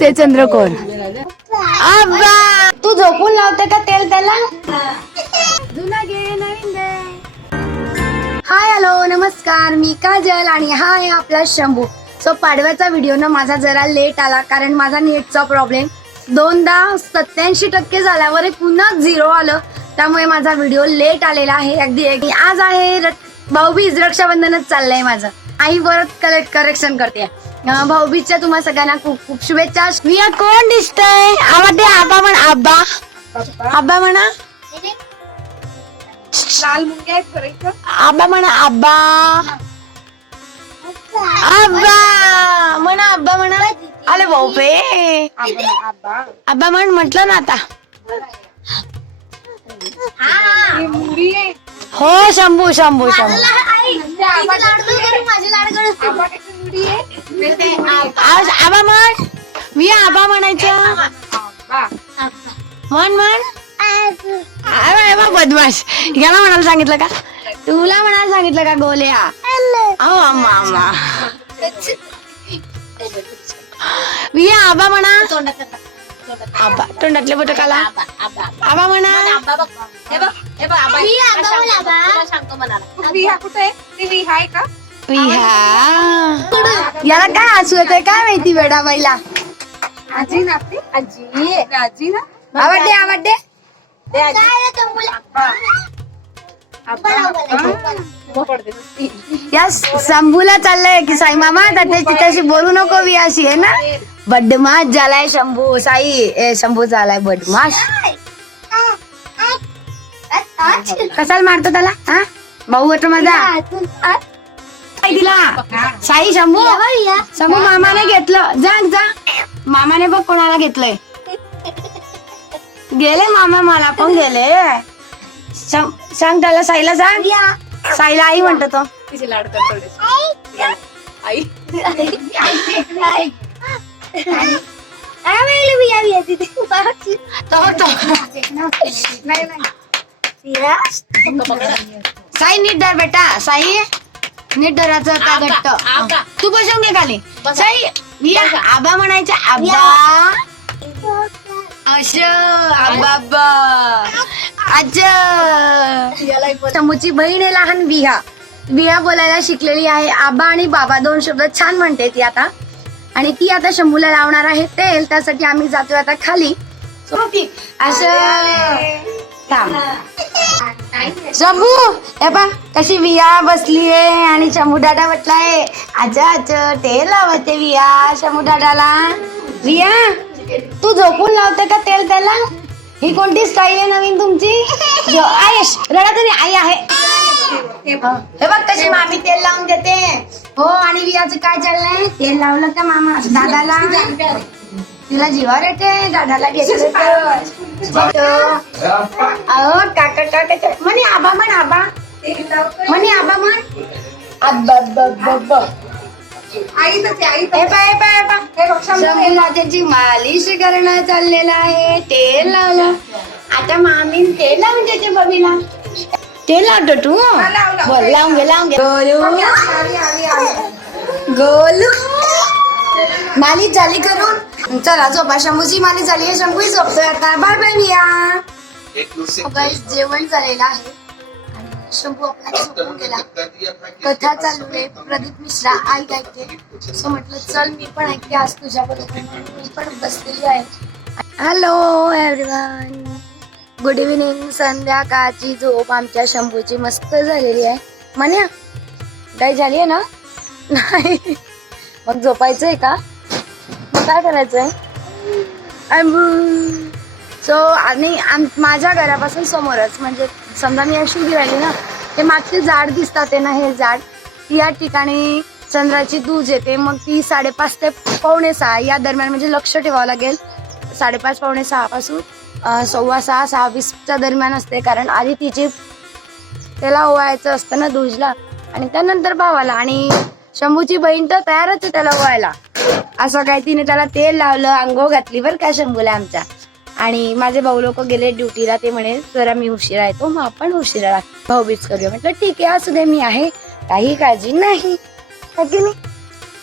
ते चंद्रकोर तू झोपून लावते का तेल त्याला? जुना घे नवीन दे. हाय हॅलो नमस्कार, मी काजल आणि हा आहे आपला शंभू. सो पाडव्याचा व्हिडिओ ना माझा जरा लेट आला कारण माझा नेटचा प्रॉब्लेम. दोनदा 87% झाल्यावर पुन्हा 0 आलं, त्यामुळे माझा व्हिडिओ लेट आलेला आहे. अगदी आज आहे भाऊबीज, रक्षाबंधनच चाललंय माझं. आई परत करेक्शन करते. भाऊबीजच्या तुम्हा सगळ्यांना खूप खूप शुभेच्छा. मी कोण दिसतंय? आवडते आबा म्हण. आबा आबा म्हणा. लाल मुंग्या आहेत खरं. आबा म्हणा. आबा आबा म्हणा. आबा म्हणा. अरे भाऊ पे आबा म्हण म्हटलं ना आता. हो शंभू शंभू शंभू. आज आबा म्हण. मी आबा म्हणायचं. म्हण म्हण. अरे बदमाश. याला म्हणायला सांगितलं का? तुला म्हणायला सांगितलं का गोल्या? अहो आम्हा आम्हा मी आबा म्हणा. आबा तोंडातले बोट काला. आबा म्हणा. याला काय हसू येतंय काय माहिती वेडा बाईला. आजी ना आपली आजी आजी ना. आवडते आवडते. या शंभूला चाललंय की साई मामा त्याच्याशी बोलू नको. वियाशी आहे ना. बदमाश झालाय शंभू. साई शंभू झालाय बदमाश. कशाला मारतो त्याला? हा भाऊ वाटत माझा दिला. साई शंभू शंभू मामाने घेतलं. जा जा. मामाने बघ कोणाला घेतलंय. गेले मामा, मला पण गेले. सांग त्याला, साईला सांग. साईला आई म्हणतो तो. तिचे लाड कर थोडेसे. आई साई नीट धर बेटा. साई नीट धरायचं का घट्ट. तू बसून घे खाली. साई आबा म्हणायचं. आबा आबा शंभूची बहीण आहे लहान विहा. विहा बोलायला शिकलेली आहे. आबा आणि बाबा 2 शब्द छान म्हणते ती आता. आणि ती आता शंभूला लावणार आहे तेल. त्यासाठी आम्ही जातोय आता खाली. शंभू हे पा कशी विहा बसलीये आणि शंभू दादा म्हटलाय अच्छा अच्छा तेल लावते विहा शंभू दादाला. विहा तू झोपून लावते का तेल त्याला? ही कोणती स्टाईल आहे नवीन तुमची? आयश रडा तरी आई आहे. हे बघ कशी मामी तेल लावून देते. हो आणि वियाचं काय चाललंय? तेल लावलं का मामा दादाला? तिला जीवावर येते दादाला घेतलं तर. अहो काका काका म्हणे आबा म्हण. आबा म्हणे. आबा म्हण. आबा त्याची मालिश करणं चाललेलं आहे. तेल लावलं आता मामी. तेल लावून त्याच्या बबीला तेल लावतो तू. बोल लावून घे लावून घे. गोलू मालिश झाली करून. चला झोपा. शंभूची मालिश झाली आहे. शंभू झोपतोय आता. बाय बाय मिया. जेवण झालेलं आहे. शंभू आपला झोपून गेला. कथा चालू आहे. प्रदीप मिश्रा आई ऐकते. सो म्हटलं चल मी पण ऐकते आज तुझ्या बरोबर. मी पण बसलेली आहे. Hello everyone, good evening. संध्याकाळची झोप आमच्या शंभूची मस्त झालेली आहे. म्हणे काय झाली आहे ना? नाही मग झोपायचंय का? मग काय करायचंय? सो आणि माझ्या घरापासून समोरच म्हणजे समजा मी अशी उभी राहिली ना, ते मागचे झाड दिसतात ना, हे झाड या ठिकाणी चंद्राची दूज येते. मग ती 5:30 ते 5:45 या दरम्यान म्हणजे लक्ष ठेवावं लागेल. 5:30 5:45 पासून 6:15 6:20च्या दरम्यान असते. कारण आधी तिची त्याला ओवायचं असतं ना दूजला आणि त्यानंतर भावाला. आणि शंभूची बहीण तर तयारच आहे त्याला ओवायला. असं काय तिने त्याला तेल लावलं, अंघोळ घातली बरं का शंभूला आमच्या. आणि माझे भाऊ लोक गेले ड्युटीला. ते म्हणे जरा मी उशिरा येतो, मग आपण उशिरा भाऊबीज करूया. म्हटलं ठीक आहे असू दे, मी आहे, काही काळजी नाही.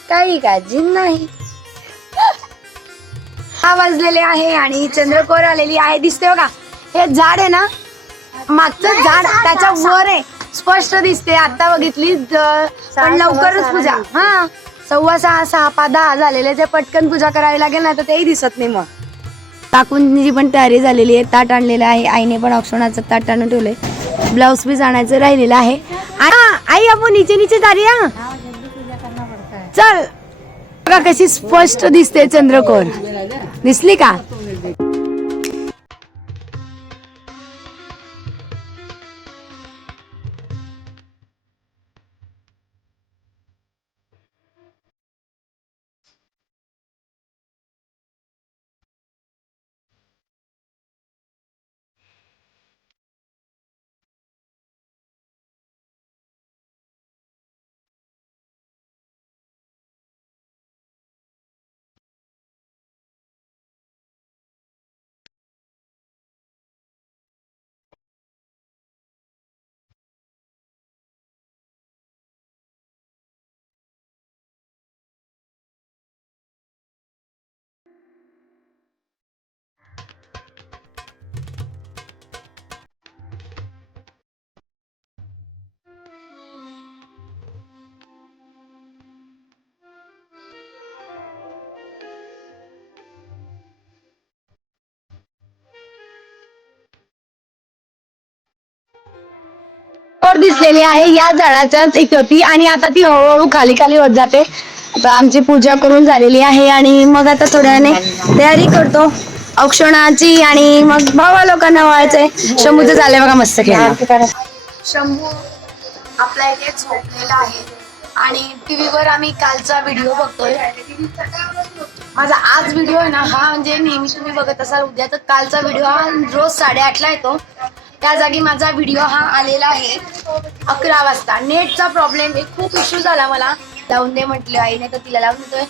काही काळजी नाही. वाजलेले आहे आणि चंद्रकोर आलेली आहे. दिसते बघा हे झाड आहे ना, मागचं झाड त्याच्या वर आहे, स्पष्ट दिसते. आता बघितली पण लवकरच पूजा. हा 6:15 6:10 झालेले, ते पटकन पूजा करावी लागेल ना, तर तेही दिसत नाही. मग काकूंची पण तयारी झालेली आहे. ताट आणलेलं आहे आईने, पण औक्षणाचं ताट आणून ठेवलंय. ब्लाऊज पीस आणायचं राहिलेलं आहे. आई आपण नीचे नीचे जाऊया, चल. बघा कशी स्पष्ट दिसते चंद्रकोर, दिसली का? दिसलेली आहे या झाडाच्याच एक होती आणि आता ती हळूहळू खाली खाली होत जाते. आता आमची पूजा करून झालेली आहे आणि मग आता थोड्याने तयारी करतो औक्षणाची आणि मग भावा लोकांना वळायचंय. शंभूचं झालंय बघा मस्त खेळ. शंभू आपल्या इथे झोपलेला आहे आणि टीव्हीवर आम्ही कालचा व्हिडिओ बघतोय. माझा आज व्हिडिओ आहे ना हा, म्हणजे नेहमी तुम्ही बघत असाल उद्या, तर कालचा व्हिडिओ हा रोज 8:30ला येतो. त्या जागी माझा व्हिडिओ हा आलेला आहे 11 वाजता. नेटचा प्रॉब्लेम आहे, खूप इश्यू झाला. मला लावून दे म्हटलं आईने, तर तिला लावून देतोय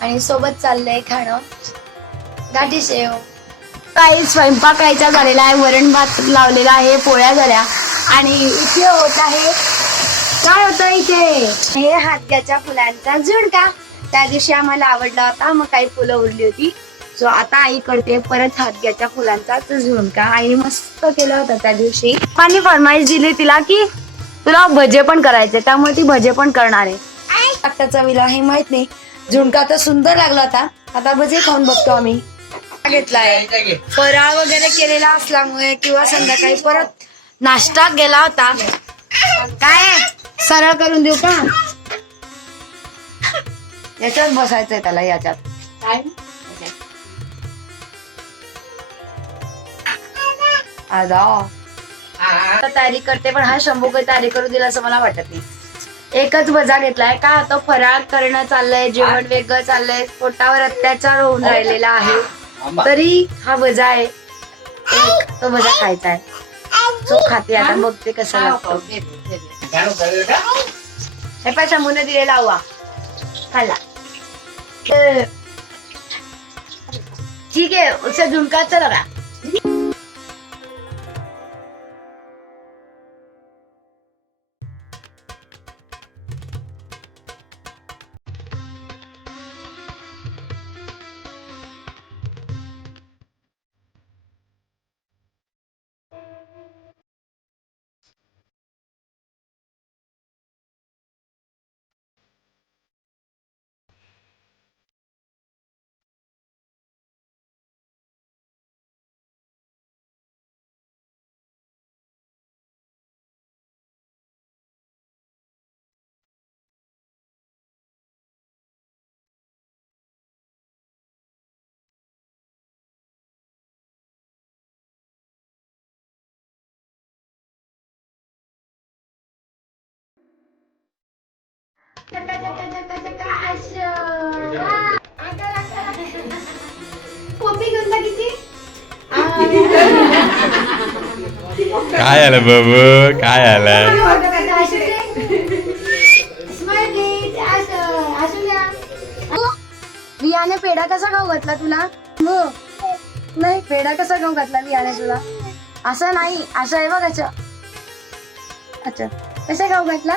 आणि सोबत चाललंय खाणं गाठी शेव. काही स्वयंपाक यायचा झालेला आहे, वरण भात लावलेला आहे, पोळ्या झाल्या आणि इथे होत आहे, काय होतं इथे, हे हातग्याच्या फुलांचा झुणका. त्या दिवशी आम्हाला आवडला होता, मग काही फुलं उरली होती, सो आता आई करते परत हातग्याच्या फुलांचा झुणका. आईने मस्त केलं होतं त्या दिवशी. आणि फरमाईश दिली तिला की तुला भजे पण करायचे, त्यामुळे ती भजे पण करणार आहे. आता चवीला हे माहित नाही, झुणका तर सुंदर लागला होता. आता भजे खाऊन बघतो आम्ही. घेतलाय फराळ वगैरे केलेला असल्यामुळे किंवा संध्याकाळी परत नाश्ता गेला होता. काय सरळ करून देऊ का? याच्यात बसायचंय त्याला, याच्यात काय आता तयारी करते, पण हा शंभू काही तयारी करू दिला असं मला वाटत नाही. एकच भजा घेतलाय. का आता फराळ करणं चाललंय, जेवण वेगळं चाललंय, पोटावर अत्याचार होऊन राहिलेला आहे, तरी हा भजा आहे, तो भजा खायचा आहे, तो खाते. आता बघते कसं लागतो. हे पण शंभूने दिलेला हवा खाल्ला. ठीक आहे, उसे झुणकाचं लगा. काय आलं बाबू, काय आलं? रियाने पेढा कसा खाऊ घातला तुला? नाही, पेढा कसा खाऊ घातला रियाने तुला? असं नाही, असं आहे बघ. अच्छा अच्छा, कसा खाऊ घातला?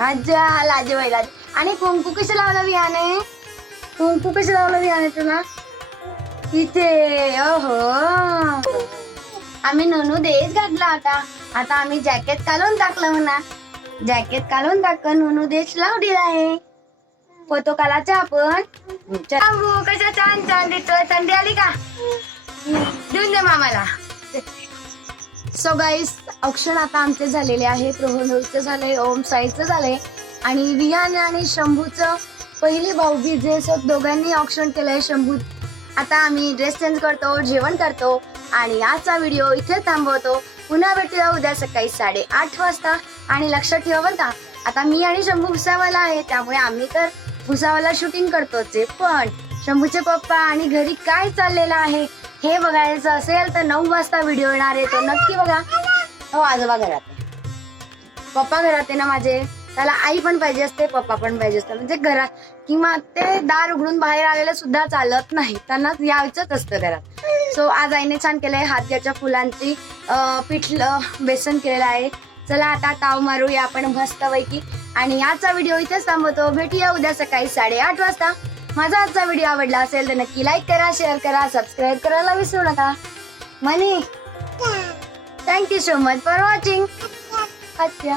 अच्छा लाजे बाई. आणि कुंकू कसं लावलं विहाने? कुंकू कसं लावलं विहाने तुला? इथे ओहो आम्ही ननू देश घातला आता आम्ही जॅकेट काढून टाकलं म्हणा. जॅकेट काढून टाकलं ननू देश लावलेला आहे. फोटो काढायचा आपण. कशा छान छान दिसतोय. थंडी आली का देऊन दे मामाला. सो गाईस औक्षण आता आमचे झालेले आहे. प्रभूचं झालंय, ओम साईचं झालंय आणि विहान आणि शंभूचं पहिली भाऊबीज आहे. सो दोघांनी औक्षण केलंय. शंभू आता आम्ही ड्रेस चेंज करतो, जेवण करतो आणि आजचा व्हिडिओ इथे थांबवतो. पुन्हा भेटूया उद्या सकाळी 8:30 वाजता. आणि लक्षात ठेवा बरं का, आता मी आणि शंभू भुसावळला आहे त्यामुळे आम्ही तर भुसावळला शूटिंग करतोच आहे. पण शंभूचे पप्पा आणि घरी काय चाललेलं आहे हे बघायचं असेल तर 9 वाजता व्हिडिओ येणार आहे, तो नक्की बघा. हो आजोबा घरात आहे, पप्पा घरात आहे ना माझे. त्याला आई पण पाहिजे असते, पप्पा पण पाहिजे असते. म्हणजे घरात किंवा ते दार उघडून बाहेर आलेलं सुद्धा चालत नाही, त्यांना यायचंच असतं घरात. सो आज आईने छान केलंय. हातग्याच्या फुलांची पिठलं बेसन केलेलं आहे. चला आता ताव मारूया आपण मस्तपैकी. आणि आजचा व्हिडिओ इथेच थांबवतो. भेटूया उद्या सकाळी 8:30 वाजता. माझा आजचा व्हिडिओ आवडला असेल तर नक्की लाईक करा, शेअर करा, सबस्क्राईब करायला विसरू नका. मनी thank you so much for watching. अच्छा